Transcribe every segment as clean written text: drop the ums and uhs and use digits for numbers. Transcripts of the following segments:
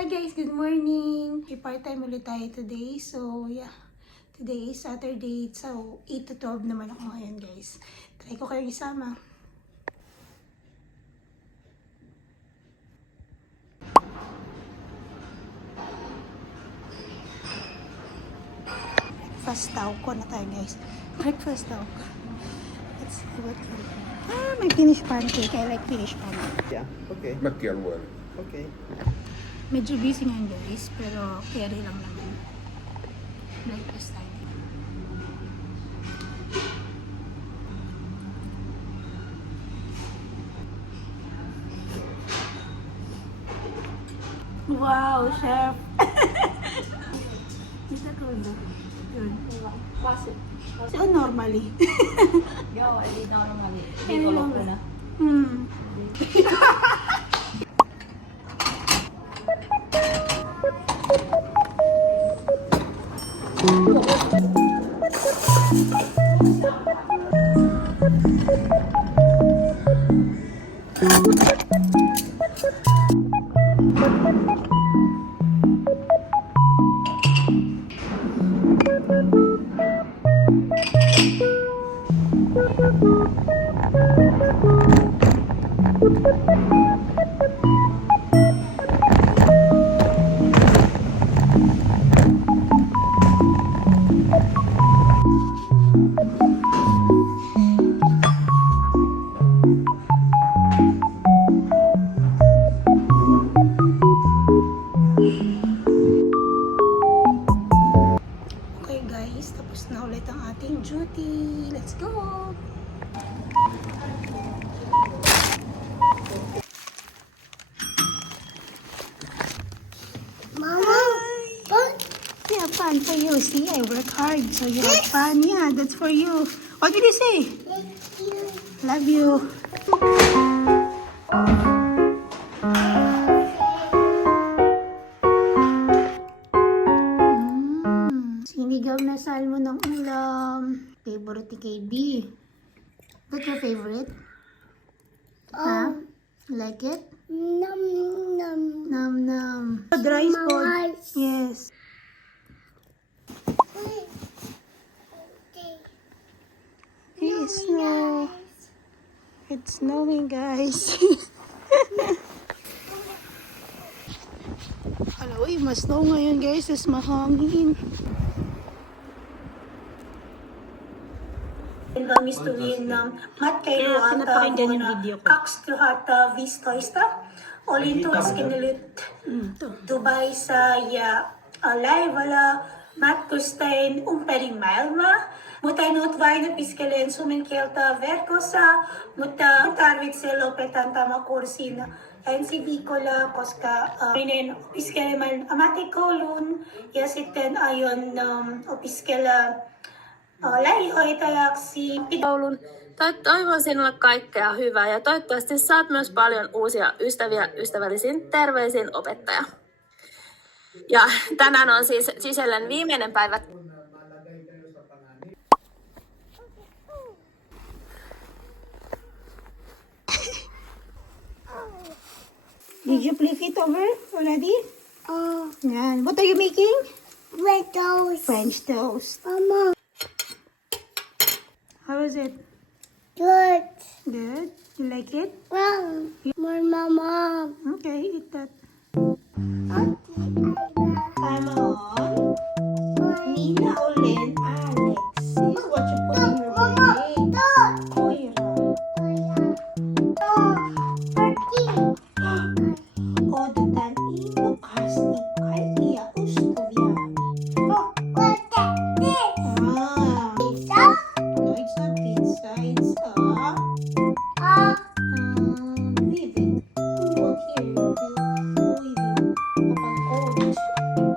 Hi guys, good morning! May part-time ulit tayo today. So yeah, today is Saturday. So 8 to 12 naman ako ngayon guys. Try ko kayong isama. Breakfast tawag ko na tayo guys. Breakfast tawag ko. Let's see what we're doing. May Finnish pancake. I like Finnish pancake. Yeah, okay. Mäkkiä luen. Okay. Medyo busy ngayon guys, pero carry lang naman. Breakfast time. Wow, chef! Is that good? Good. Classic. So normally. Joo, eli normaali viikonloppuna. Okay guys, tapos na ulit ang ating duty. Let's go! Yeah, fun for you. See, I work hard, so you have fun. Yeah, that's for you. What did you say? Love you. Sinigaw na salmon ng ulam. Favorite ni KB. What's your favorite? Huh? Like it? Num num. Nam nam. Dry spot. Yes. It's snow. It's snowing, guys. Hello, mas snow ngayon, guys. Is mahangin. Kami to win ng mat kayo at Cox to hat Vistoista. All into Skinelit. Dubai sa live wala mat kustain umpering mailma. Muta notvay na piskelen sumen kelta verkosa muta tarvit se lopetan tama kursin en si Bicola koska minen piskele man amati kolun ja sitten ayon opiskella lähihoitajaksi. Toivon sinulle kaikkea hyvää ja toivottavasti saat myös paljon uusia ystäviä ystävällisin terveisin opettaja. Ja tänään on siis Gisellen viimeinen päivä. Did you flip it over already? Yan. What are you making? Red toast. French toast. Mama. How is it? Good. Good? You like it? More mama. Okay, eat that. Okay. Come on. Nina, Olen, Alex. This is what you put in your birthday. Koira. Odotan ino kasni kalkia ustovia. No, it's not pizza. It's living. Put here. Living.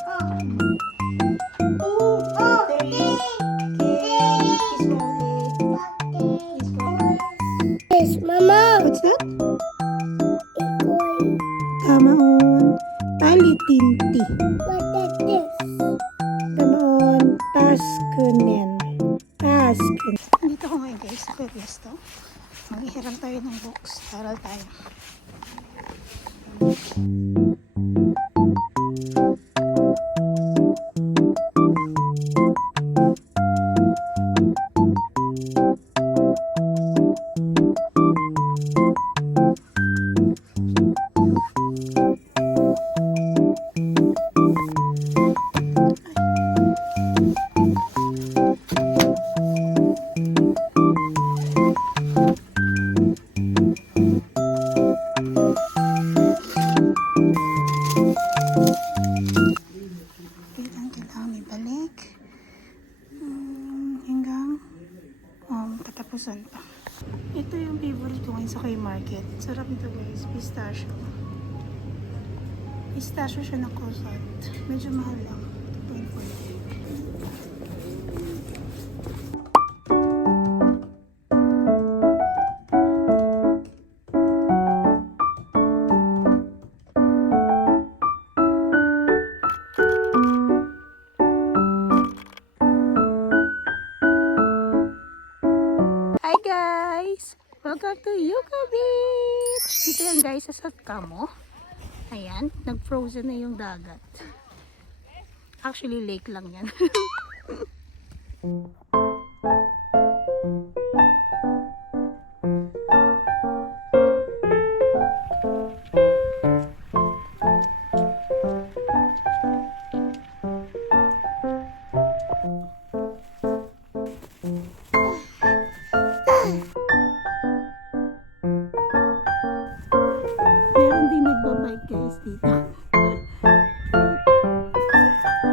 Kapag oats. There is cake. Kiss mommy. Yes, mama. What's that? Tamaon. Talitinti. What is this? Tamaon. Paskunen. Paskunen. Dito ko ngayon guys sa Periesto. Maghihiram tayo ng books. Taral tayo. Asan pa? Ito yung favorite ko ngayon sa Kay Market. Sarap nito guys, pistachio. Pistachio siya na croissant. Medyo mahal lang. 2.40. Hi guys! Welcome to Yuka Beach! Dito yan guys sa Satcamo. Ayan, nag-frozen na yung dagat. Actually, lake lang yan. Meron din nagbabike guys dito.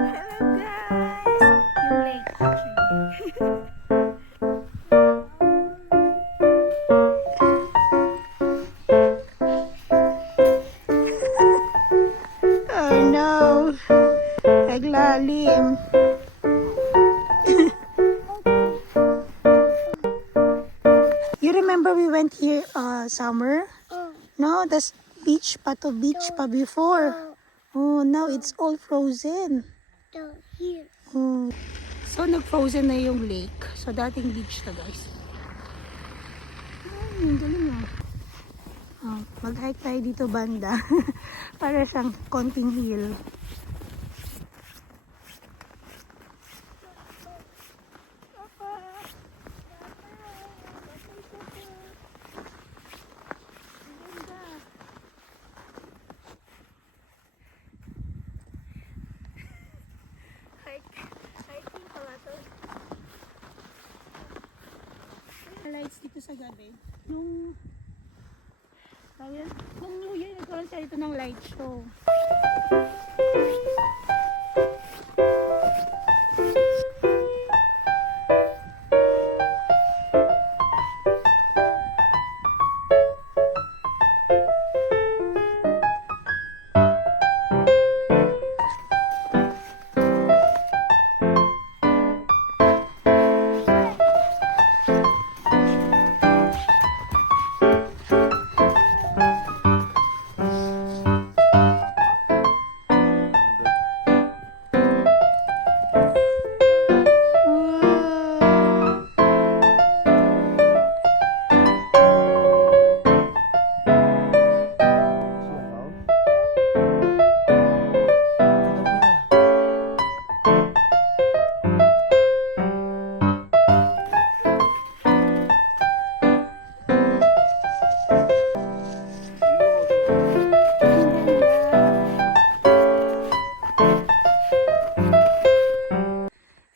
Hello guys! Yung lake actually. Oh no! Naglalim. You remember we went here summer? No, that's beach pa to beach pa before. Oh, now it's all frozen. Here. Oh. So, nag-frozen na yung lake. So, dating beach na guys. Ay, ang galing ah. Oh, mag-hike tayo dito banda. Para siyang konting hill. Hiking pala to. Lights dito sa gabi. Nung New Year, nagkaroon siya ito ng light show.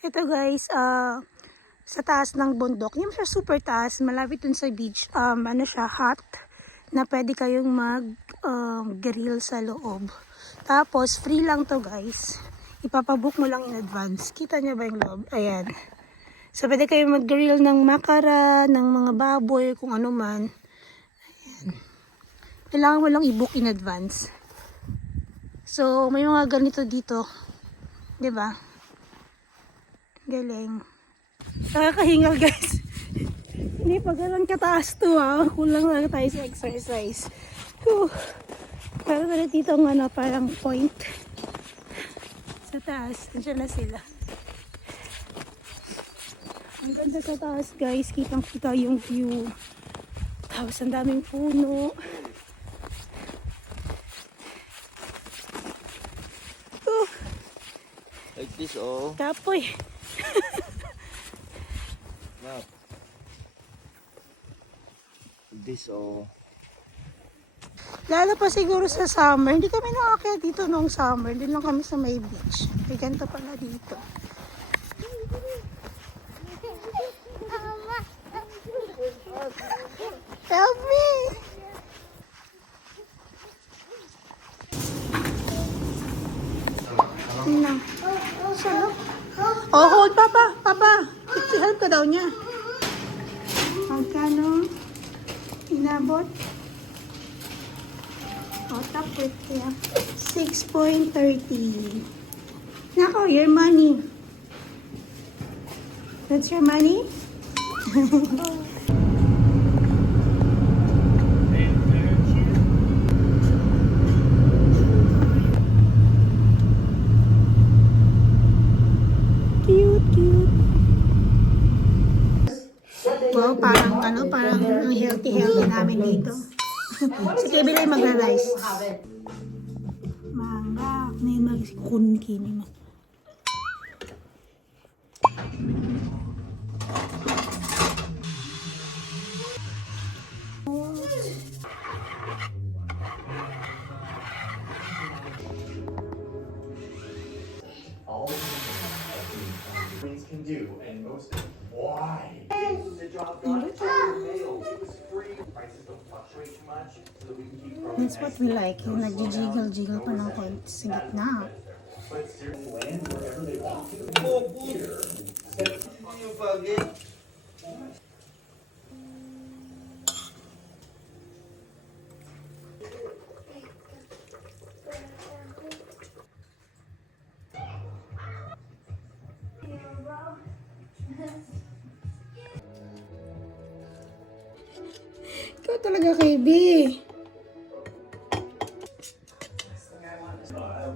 Ito guys, sa taas ng bundok, hindi mo siya super taas, malapit dun sa beach, ano siya, hot, na pwede kayong mag-grill sa loob. Tapos, free lang to guys. Ipapabook mo lang in advance. Kita niya ba yung loob? Ayan. So, pwede kayong mag-grill ng makara, ng mga baboy, kung ano man. Ayan. Kailangan mo lang i-book in advance. So, may mga ganito dito. 'Di ba? Galing. Nakakahingal guys. Hindi pa ganun kataas to ha. Kulang lang tayo sa exercise. Whew. Pero na dito ng ano, parang point. Sa taas. Nandiyan na sila. Ang ganda sa taas guys. Kitang kita yung view. Tapos ang daming puno. Like this, oh. Kapoy. Map. This, oh. Lalo pa siguro sa summer. Hindi kami nakakaya dito noong summer. Hindi lang kami sa may beach. May ganito pala dito. Help me! Na. Oh, hold, Papa. Papa. Help ka daw niya. Magkano? Inabot? O, tapos kaya. 6.30. Nako, your money. That's your money? Cute, cute. Wow, parang ang healthy namin dito. Si Kevin ay magra-rice. Mangga, may mag-kun kini mo. all the things can do, and most of why? To drop down mail, it was free. Prices don't fluctuate too much, so that we can keep growing. That's what we like. Yung nag-jiggle-jiggle pa ng konti sa gitna. But seriously, land wherever they want to. Here. Ikaw talaga, KB.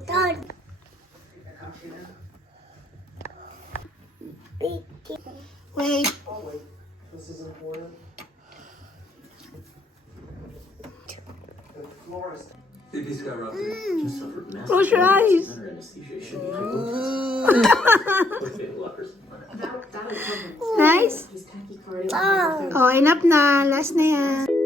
Dad. Wait. This is important. The florist. Baby skyrocketed. Just suffered massive Close your eyes. center anesthesia. It should be hypothermia. With fatal blockers. Nice? Dad. Oh, enough na. Last na yan.